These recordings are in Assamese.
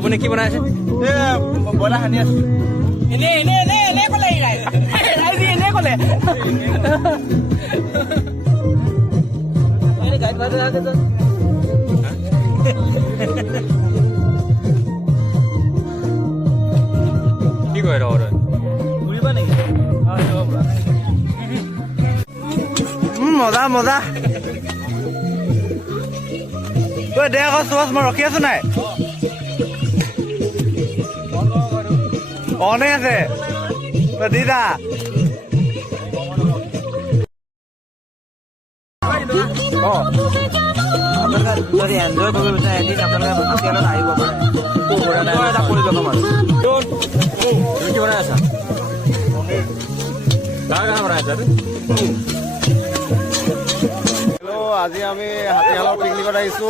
আপুনি কি বনাইছে? বইলা সানি আছো। এনে ক'লে ৰাইজি এনে ক'লে কি কয় ঘূৰিবা নেকি? মজা মজা তই দে আকৌ চচ মই ৰখি আছো নাই অনে আছে তই দি দা যদি এনজয় কৰিব বিচাৰে এদিন আপোনালোকে হোটেলত আহিব পাৰে এটা পৰিৱেশ আমাৰ কি বনাই আছা? কাৰ কাৰণে বনাই আছা? আজি আমি হাতীশালৰ পিকনিকত আহিছো।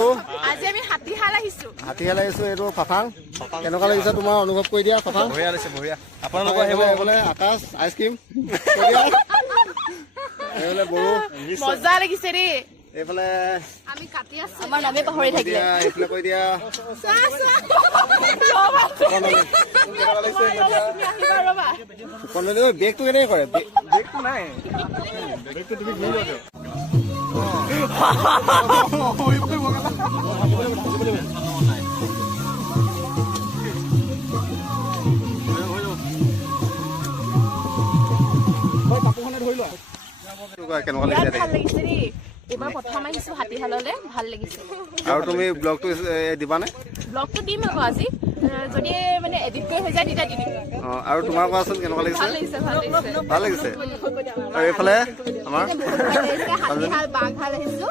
হাতীশাল আহিছো। এইটো ফাফাং। কেনেকুৱা লাগিছে তোমাৰ অনুভৱ কৰি দিয়া ফাফাং? বঢ়িয়া লাগিছে, বঢ়িয়া। আপোনালোকৰ এইফালে আকাশ আইচক্ৰীম এইফালে বড়ো মজা লাগিছে দেই। এইফালে আমি কাটি আছো আমাৰ নামে পাহৰি থাকিলে এইফালে কৈ দিয়া বেগটো কেনেকে কৰে? বেগটো নাই, বেগটো তুমি ঘূৰি যোৱা কেনেকুৱা লাগিছে? ভাল লাগিছে দেই। এইবাৰ প্ৰথম আহিছো হাতীশাললে, ভাল লাগিছে। আৰু তুমি ব্লগটো দিবানে? ব্লগটো দিম আকৌ আজি যদি মানে এডিট কৰি হৈ যায় তেতিয়া দি দিম। আৰু তোমাৰ কোৱাচোন কেনেকুৱা লাগিছে? ভাল লাগিছে, ভাল লাগিছে, ভাল লাগিছে। আৰু এইফালে আমাৰ হাতীশাল বাঘশাল আহিছো।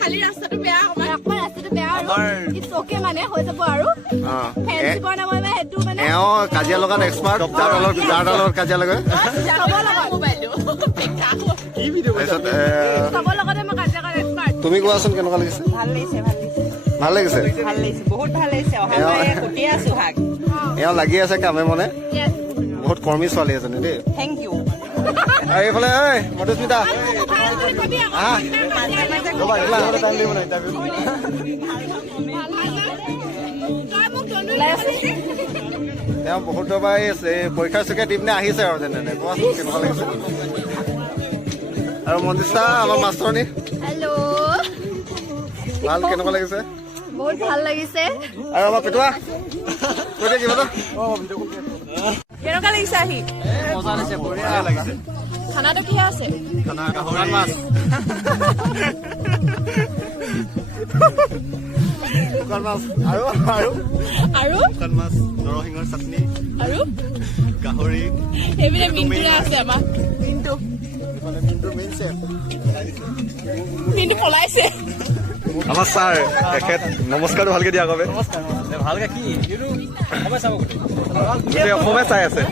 খালি ৰাস্তাটো বেয়া, অকমান ৰাস্তাটো বেয়া আৰু চকে মানে হৈ যাব আৰু সেইটো মানে এওঁ কাজিয়া লগাত এক্সপাৰ্ট, যাৰ লগত কাজিয়া লগাই তুমি কোৱাচোন কেনেকুৱা লাগিছে? ভাল লাগিছে, ভাল লাগিছে, ভাল লাগিছে, ভাল লাগিছে, বহুত ভাল লাগিছে। অহালৈ আছো হাক এওঁ লাগি আছে কামে মনে, বহুত কৰ্মী ছোৱালী এজনী দেই। Thank you. আৰু এইফালে মধুস্মিতা তেওঁ বহুত দবাৰ পৰীক্ষা চৰীক্ষা দি পিনে আহিছে আৰু যেনে কোৱাচোন কেনেকুৱা লাগিছে? আৰু মঞ্জিতা আমাৰ মাষ্টৰণী হেল্ল' ভাল, কেনেকুৱা লাগিছে? বহুত ভাল লাগিছে আৰু আমাৰ পেটুৱা কৈ দিয়া কিবা এটা কেনেকুৱা লাগিছে আহি মজা লাগিছে বঢ়িয়া লাগিছে খানাটো কি আছে খানা গাহৰি মাছ শুকান মাছ আৰু আৰু আৰু শুকান মাছ নৰসিংহৰ চাটনি আৰু গাহৰি এইপিনে মিণ্টুৰা আছে আমাৰ মিণ্টু মিণ্টু পলাইছে আমাৰ ছাৰ তেখেত নমস্কাৰটো ভালকে দিয়া কবে ভালকে কি এইটো সময় চাব গোটেই অসমে চাই আছে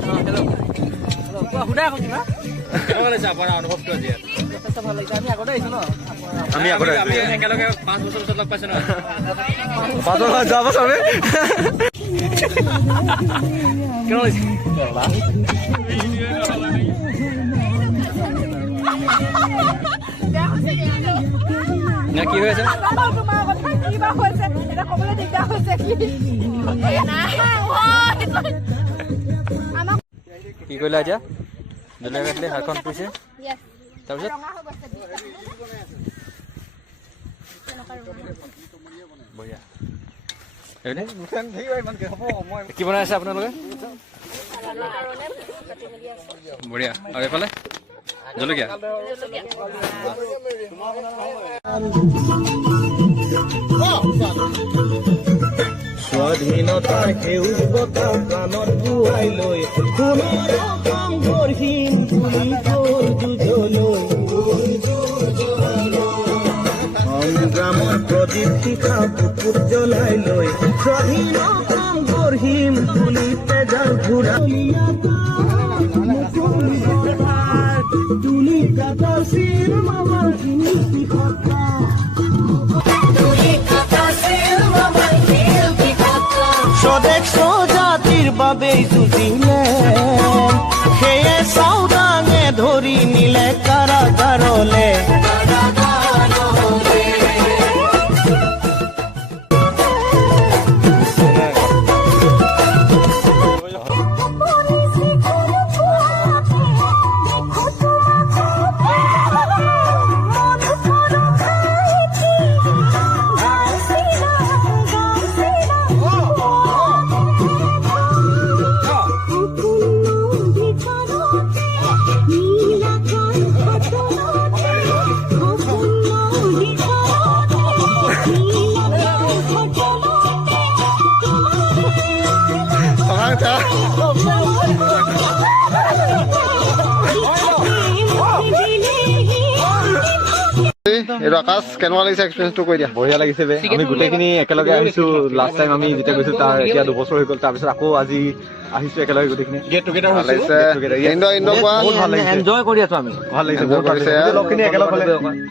সুধা এখন কিবা কেনেকুৱা লাগিছে আপোনাৰ অনুভৱটো আজি যথেষ্ট ভাল লাগিছে আমি আগতে আহিছো ন আমি আগতে আমি একেলগে 5 বছৰ পিছত লগ পাইছো ন 5 বছৰ যোৱা বছৰ কেনেকুৱা লাগিছে না কি হৈ আছে তোমাৰ কথা কিবা হৈছে এটা ক'বলৈ দিগদাৰ হৈছে কি কি কৰিলা এতিয়া জলকীয়া কাটিলে হাতখন পুৰিছে তাৰপিছত বঢ়িয়া কি বনাই আছে আপোনালোকে বঢ়িয়া আৰু এইফালে জলকীয়া স্বাধীনতাৰ সেউজ বতাহ কাণত বুৱাই লৈ পুনৰ কাম গঢ়িম তুলি তোৰ যুঁজলৈ সংগ্ৰামৰ প্ৰদীপ শিখা বুকুত জ্বলাই লৈ স্বাধীন কাম গঢ়িম তুলি তেজাৰ ঘূৰা তুলি কাটা চিৰ মামাৰ শিল্পী কথা স্বদেশ স্বজাতিৰ বাবেই যুঁজিলে সেয়ে চাওদাঙে ধৰি নিলে কাৰাগাৰলে এইটো আকাশ কেনেকুৱা লাগিছে এক্সপিৰিয়েঞ্চটো কৈ দিয়া বঢ়িয়া লাগিছে বে আমি গোটেইখিনি একেলগে আহিছো লাষ্ট টাইম আমি যেতিয়া গৈছো তাৰ এতিয়া 2 বছৰ হৈ গ'ল তাৰপিছত আকৌ আজি আহিছো একেলগে গোটেইখিনি গেট টুগেডাৰ ভাল লাগিছে ইন্দো কোৱা বহুত ভাল লাগিছে এনজয় কৰি আছো আমি ভাল লাগিছে Enjoy বহুত ভাল কৰিছে। লাগিছে লগখিনি একেলগে হ'লে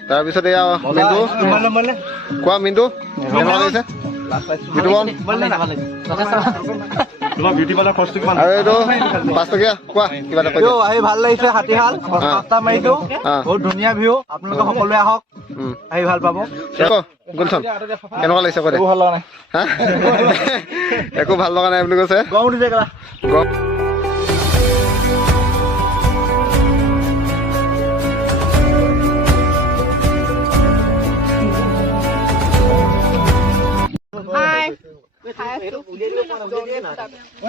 তাৰপিছত এয়া মিণ্টু কোৱা মিণ্টু কেনেকুৱা লাগিছে বিটুমন তোমাৰ বিউটি পাৰ্লাৰ খৰচটো কিমান আৰু এইটো 5 টকীয়া কোৱা কিবা এটা কৈ দিয়া আহি ভাল লাগিছে হাতীহাল ৰাস্তা মাৰিটো বহুত ধুনীয়া ভিউ আপোনালোকে সকলোৱে আহক আহি ভাল পাব গুলচন কেনেকুৱা লাগিছে কৈ দে ভাল লগা নাই হা একো ভাল লগা নাই বুলি কৈছে গৰম উঠিছে কেলা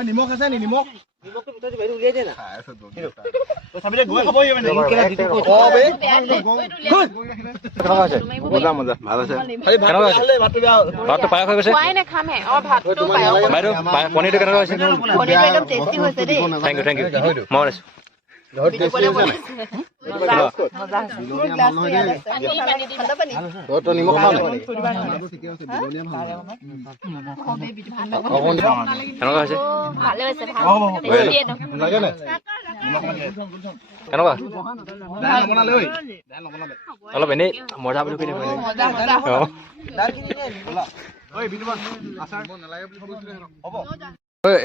নিমখ আছে নি নিমখ ভাতটো পায়স হৈ গৈছে খোৱাই নাখামহে ভাতটো পায়স বাইদেউ পনীৰটো কেনেকুৱা হৈছে পনীৰটো একদম টেষ্টি হৈছে দেই থেংক ইউ মই আছো কেনেকুৱা হৈছে ভালে হৈছে কেনেকুৱা অলপ এনেই মজা বুলি কৈ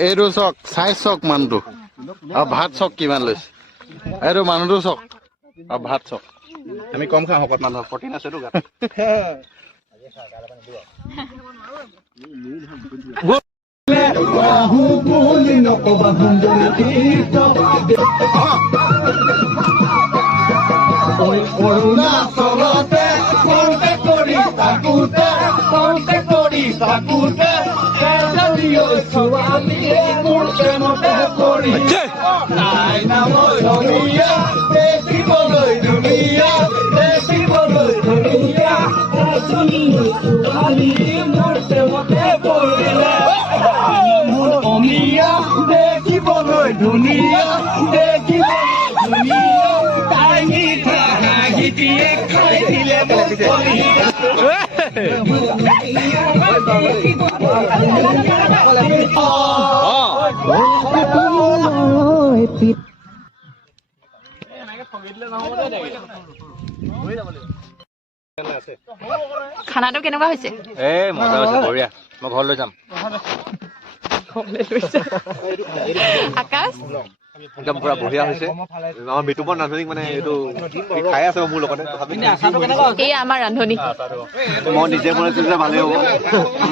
এইটো চক চাইজ চক মানুহটো আৰু ভাত চক কিমান লৈছে এইটো মানুহটো চক আৰু ভাত চক আমি কম খাওঁ শকত মানুহৰ প্ৰটিন আছেতো গাত অৰুণাচলতে কওঁতে কৰি থাকোঁতে থাকোঁতে এজনীও ছোৱালীয়ে মোৰ প্ৰেমতে পৰিলে তাই নাম ধুনীয়া দেখিবলৈ ধুনীয়া এজনীও ছোৱালী মোৰ প্ৰেমতে পৰিলে মোৰ অমিয়া দেখিবলৈ ধুনীয়া তাই মিঠা হাঁহিটিয়ে খাই দিলে মোৰ কলিজা খানাটো কেনেকুৱা হৈছে এই মজা হৈছে বঢ়িয়া মই ঘৰলৈ যাম আকাশ একদম পুৰা বঢ়িয়া হৈছে আমাৰ বিতুপন ৰান্ধনীক মানে এইটো খাই আছে মোৰ লগতে এই আমাৰ ৰান্ধনী মই নিজে বনাইছো যে ভালেই হ'ব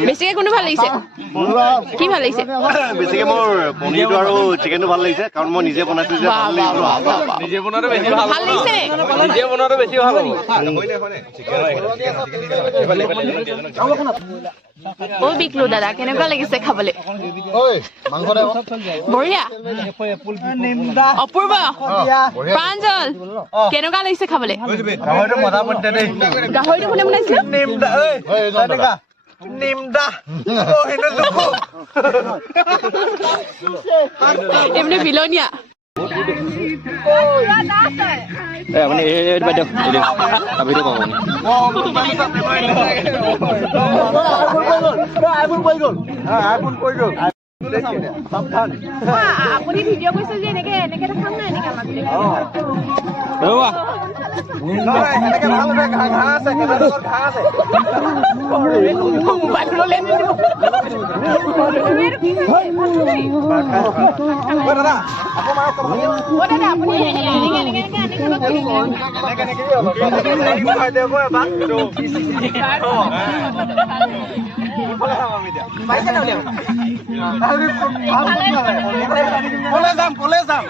বেছিকে কোনটো ভাল লাগিছে কি ভাল লাগিছে বেছিকে মোৰ পনীৰটো আৰু চিকেনটো ভাল লাগিছে কাৰণ মই নিজে বনাইছো যে নিজে বনোৱাটো বেছি ভাল ভাল লাগিছে নিজে বনোৱাটো বেছি ভাল হ'ব অ বিকলু দাদা কেনেকুৱা লাগিছে খাবলৈ ঐ মাংস দে বঢ়িয়া অপূৰ্ব প্ৰাঞ্জল কেনেকুৱা লাগিছে খাবলৈ গাহৰিটো মজা পড়তে দেই গাহৰিটো কোনে বনাইছিলে নিমদা ঐ তেনেকা নিমদা ও হেনো দুখো এমনি বিলনীয়া আপুনি এইটো বাদ দিয়ক ভিডিঅ' কওঁ আপুনি ভিডিঅ' কৰিছে যে এনেকে দেখাম না এনেকে আমাক ৰ'বা এনেকে ভাল ঘাঁহ আছে কেইবাটাও ঘাঁহ আছে দাদা আপুনি কলে যাম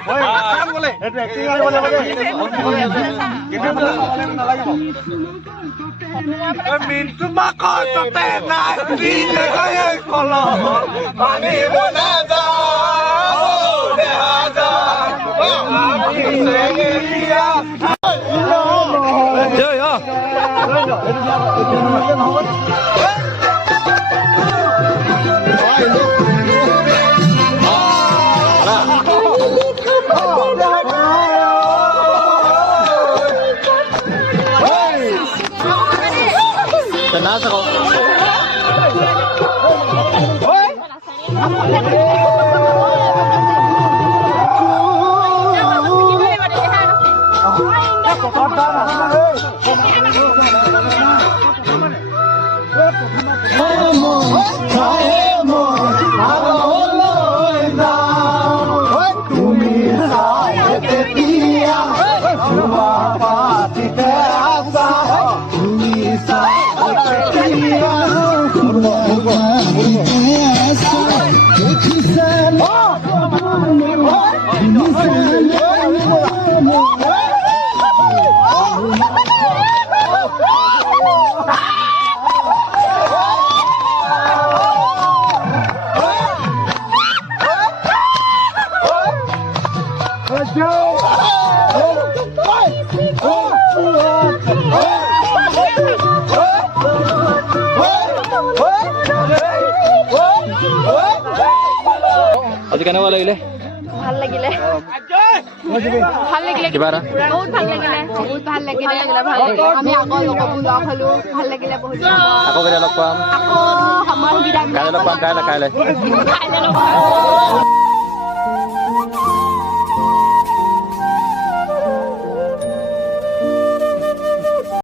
মিনটো মাকৰ তাতে নাই দিলে গয়ে কল পানী বনা যা দেহা যা নাচ আকৌ আজি কেনেকুৱা লাগিলে ভাল লাগিলে কিবা এটা বহুত ভাল লাগিলে আমি আকৌ লগবোৰ লগ হলো ভাল লাগিলে বহুত আকৌ কেতিয়া লগ পাম আকৌ সময় সুবিধা কাইলৈ লগ পাম কাইলৈ কাইলৈ লগ পাম